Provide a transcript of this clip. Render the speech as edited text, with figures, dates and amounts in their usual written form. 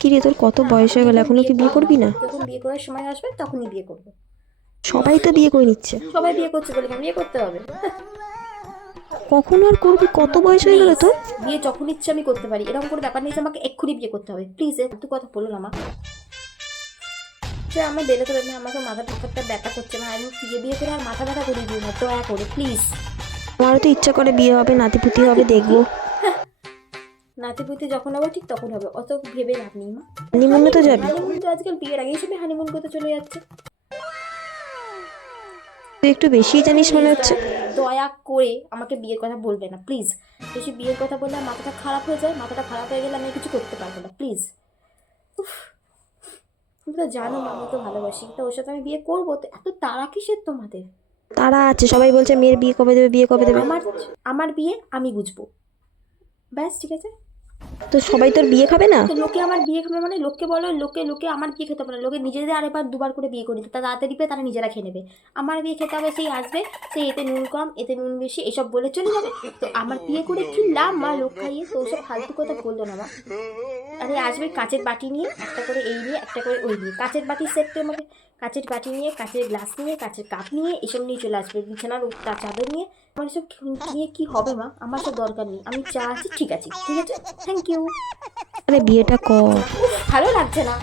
কি রে, তোর কত বয়স হয়ে গেল, এখনো কি বিয়ে করবি না? যখন বিয়ে করার সময় আসবে তখনই বিয়ে করবো। সবাই তো বিয়ে করে নিচ্ছে। সবাই বিয়ে করছে বলে কেন বিয়ে করতে হবে? কখন আর করবি, কত বয়স হয়ে গেল প্লিজ, তোর? বিয়ে যখন ইচ্ছে আমি করতে পারি, এরকম কোনো ব্যাপার নেই যে আমাকে এক্ষুনি বিয়ে করতে হবে। প্লিজ একটু কথা বলুন আমার। যে আমার বেরোতে পারবে না, আমাকে মাথা একটা ব্যথা করছে না, আমি বিয়ে বিয়ে করে আর মাথা ব্যথা করিয়ে দিই না, দয়া করে প্লিজ। আমারও তো ইচ্ছা করে বিয়ে হবে, নাতিপুতি হবে, দেখবো। নাতিপুতি যখন হবে ঠিক তখন হবে, অত ভেবে লাভ নেই মা। হানিমুনে তো যাবি? হানিমুন তো আজকাল বিয়ের আগেই সবাই হানিমুন করতে চলে যাচ্ছে। তুই একটু বেশি জানিস মনে হচ্ছে। দয়া করে আমাকে বিয়ের কথা বলবে না প্লিজ। বেশি বিয়ের কথা বললে মাথাটা খারাপ হয়ে যায়, মাথাটা খারাপ হয়ে গেলে আমি কিছু করতে পারবো না প্লিজ। উফ, তুমি তো জানো মা, আমি তো ভালোবাসি, তো ওর সাথে আমি বিয়ে করবো, তো এত তাড়া কিসের তোমাদের? তারা আছে, সবাই বলছে মেয়ের বিয়ে কবে দেবে, বিয়ে কবে দেবে। আমার আমার বিয়ে আমি বুঝবো, ব্যাস ঠিক আছে। তো সবাই তোর বিয়ে খাবে না? তো লোকে আমার বিয়ে খাবে মানে লোককে বলো, লোকে লোকে আমার বিয়ে খেতে হবে না, লোকে নিজেদের আরেকবার দুবার করে বিয়ে করে দিতে তাড়াতাড়ি পেয়ে তারা নিজেরা খেয়ে নেবে। আমার বিয়ে খেতে হবে, সেই আসবে, সেই এতে নুন কম এতে নুন বেশি এসব বলে চলে যাবে। তো আমার বিয়ে করে কি লাভ মা লোক খাইয়ে? তো ওসব ফালতু কথা বললো না মা। আরে আসবে কাচের বাটি নিয়ে, একটা করে এই নিয়ে একটা করে ওই নিয়ে, কাচের বাটির সেটটা আমাকে, কাচের বাটি নিয়ে, কাচের গ্লাস নিয়ে, কাচের কাপ নিয়ে এসব নিয়ে চলে আসবে, বিছানার চাদর নিয়ে। আমার এসব নিয়ে কি হবে মা? আমার সব দরকার নেই, আমি যা আছি ঠিক আছে, ঠিক আছে, থ্যাংক ইউ। আরে বিয়েটা কর। ভালো লাগছে না।